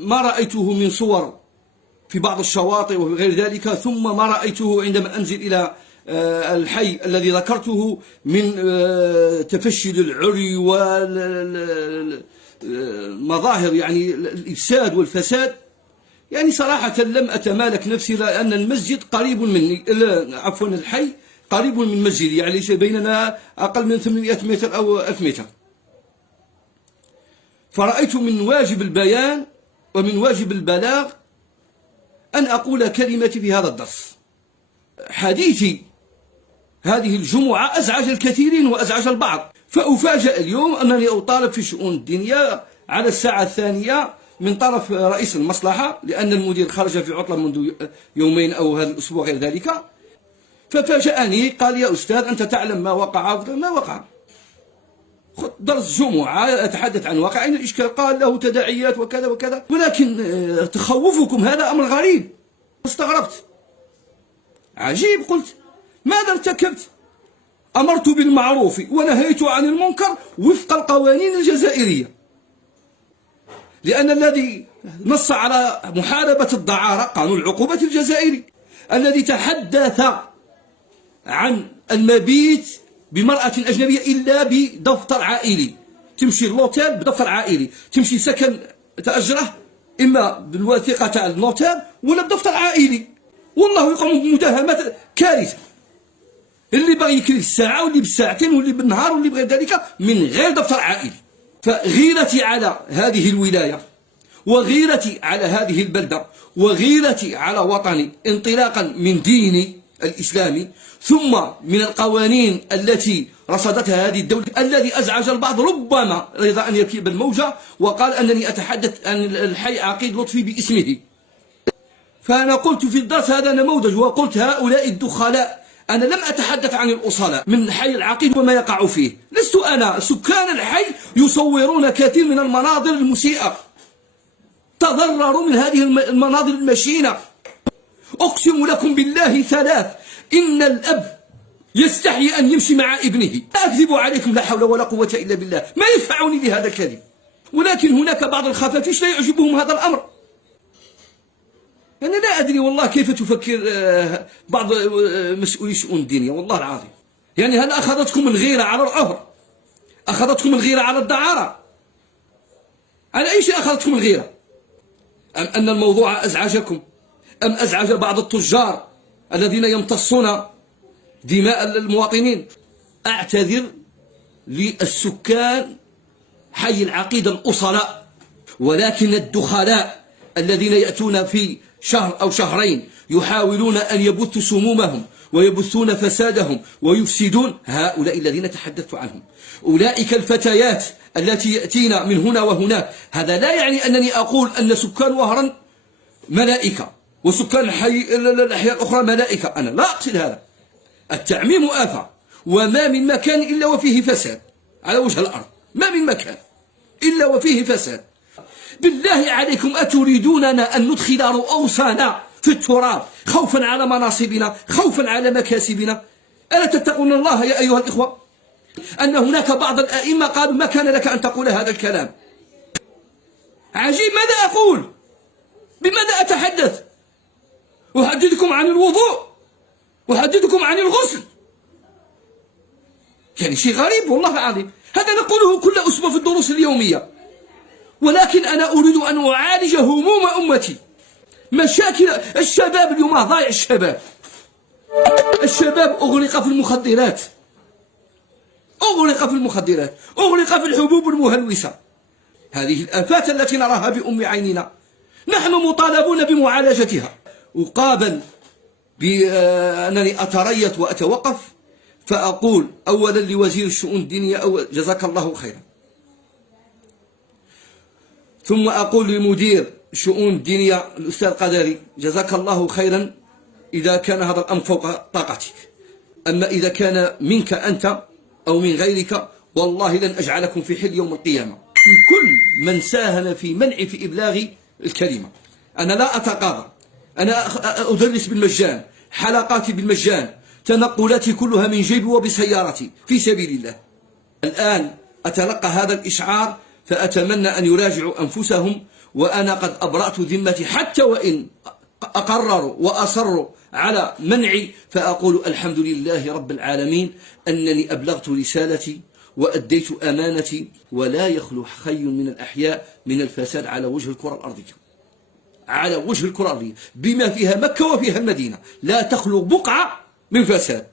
ما رأيته من صور في بعض الشواطئ وغير ذلك، ثم ما رأيته عندما أنزل إلى الحي الذي ذكرته من تفشي للعري والمظاهر يعني الإفساد والفساد. يعني صراحة لم أتمالك نفسي، لأن المسجد قريب مني، عفوا الحي قريب من مسجدي، يعني ليس بيننا أقل من 800 متر أو 1000 متر. فرأيت من واجب البيان ومن واجب البلاغ أن أقول كلمتي في هذا الدرس. حديثي هذه الجمعة أزعج الكثيرين وأزعج البعض، فأفاجأ اليوم أنني أطالب في شؤون الدنيا على الساعة 2 من طرف رئيس المصلحة، لأن المدير خرج في عطلة منذ يومين أو هذا الأسبوع غير ذلك. ففاجأني قال: يا أستاذ أنت تعلم ما وقع؟ ما وقع، خذ درس جمعة أتحدث عن واقع. أين الإشكال؟ قال له تداعيات وكذا وكذا، ولكن تخوفكم هذا أمر غريب. استغربت، عجيب. قلت: ماذا ارتكبت؟ أمرت بالمعروف ونهيت عن المنكر وفق القوانين الجزائرية، لأن الذي نص على محاربة الدعارة قانون العقوبة الجزائري، الذي تحدث عن المبيت بمرأة أجنبية إلا بدفتر عائلي، تمشي لوتيل بدفتر عائلي، تمشي سكن تأجره إما بالوثيقة تاع النوتيل ولا بدفتر عائلي، والله يقوم بمداهمات كارثة. اللي باغي يكري الساعة واللي بالساعتين واللي بالنهار واللي بغير ذلك من غير دفتر عائلي. فغيرتي على هذه الولاية وغيرتي على هذه البلدة وغيرتي على وطني انطلاقا من ديني الإسلامي، ثم من القوانين التي رصدتها هذه الدولة، الذي أزعج البعض ربما رضا أن يركب الموجة وقال أنني أتحدث عن الحي عقيد لطفي باسمه. فأنا قلت في الدرس هذا نموذج، وقلت: هؤلاء الدخلاء، أنا لم أتحدث عن الأصلاء من حي العقيد وما يقع فيه، لست أنا. سكان الحي يصورون كثير من المناظر المسيئة، تضرروا من هذه المناظر المشينة. أقسم لكم بالله 3: إن الأب يستحي أن يمشي مع ابنه. لا أكذب عليكم، لا حول ولا قوة إلا بالله، ما يدفعني لهذا الكذب. ولكن هناك بعض الخفافيش لا يعجبهم هذا الأمر. أنا لا أدري والله كيف تفكر بعض مسؤولي الشؤون الدينية، والله العظيم. يعني هل أخذتكم الغيرة على الأمر؟ أخذتكم الغيرة على الدعارة؟ على أي شيء أخذتكم الغيرة؟ أم أن الموضوع أزعجكم؟ أم أزعج بعض التجار الذين يمتصون دماء المواطنين؟ أعتذر للسكان حي العقيد الأصلاء، ولكن الدخلاء الذين يأتون في شهر أو شهرين يحاولون أن يبثوا سمومهم ويبثون فسادهم ويفسدون، هؤلاء الذين تحدثت عنهم. أولئك الفتيات التي يأتين من هنا وهناك. هذا لا يعني أنني أقول أن سكان وهران ملائكة وسكان الأحياء الأخرى ملائكة، أنا لا أقصد هذا. التعميم آفة، وما من مكان إلا وفيه فساد على وجه الأرض، ما من مكان إلا وفيه فساد. بالله عليكم، أتريدوننا أن ندخل رؤوسنا في التراب خوفا على مناصبنا، خوفا على مكاسبنا؟ ألا تتقون الله يا أيها الإخوة؟ أن هناك بعض الأئمة قالوا: ما كان لك أن تقول هذا الكلام. عجيب، ماذا أقول؟ بماذا أتحدث؟ أحدثكم عن الوضوء، أحدثكم عن الغسل، يعني شيء غريب والله العظيم. هذا نقوله كل أسبوع في الدروس اليومية، ولكن أنا أريد أن أعالج هموم أمتي، مشاكل الشباب. اليوم ضايع الشباب أغرق في المخدرات، أغرق في المخدرات، أغرق في الحبوب المهلوسة. هذه الآفات التي نراها بأم عيننا، نحن مطالبون بمعالجتها. أقابل بأنني أتريث وأتوقف، فأقول أولا لوزير الشؤون الدينية: جزاك الله خيرا. ثم أقول لمدير الشؤون الدينية الأستاذ قدري: جزاك الله خيرا إذا كان هذا الأمر فوق طاقتك. أما إذا كان منك أنت أو من غيرك، والله لن أجعلكم في حل يوم القيامة. كل من ساهم في منع في إبلاغ الكلمة، أنا لا أتقاضى، أنا أدرس بالمجان، حلقاتي بالمجان، تنقلاتي كلها من جيبي وبسيارتي في سبيل الله. الآن أتلقى هذا الإشعار، فأتمنى أن يراجعوا أنفسهم وأنا قد أبرأت ذمتي حتى وإن أقرروا وأصروا على منعي، فأقول الحمد لله رب العالمين أنني أبلغت رسالتي وأديت أمانتي، ولا يخلو حي من الأحياء من الفساد على وجه الكرة الأرضية، على وجه الكرة الأرضية بما فيها مكة وفيها المدينة، لا تخلو بقعة من فساد.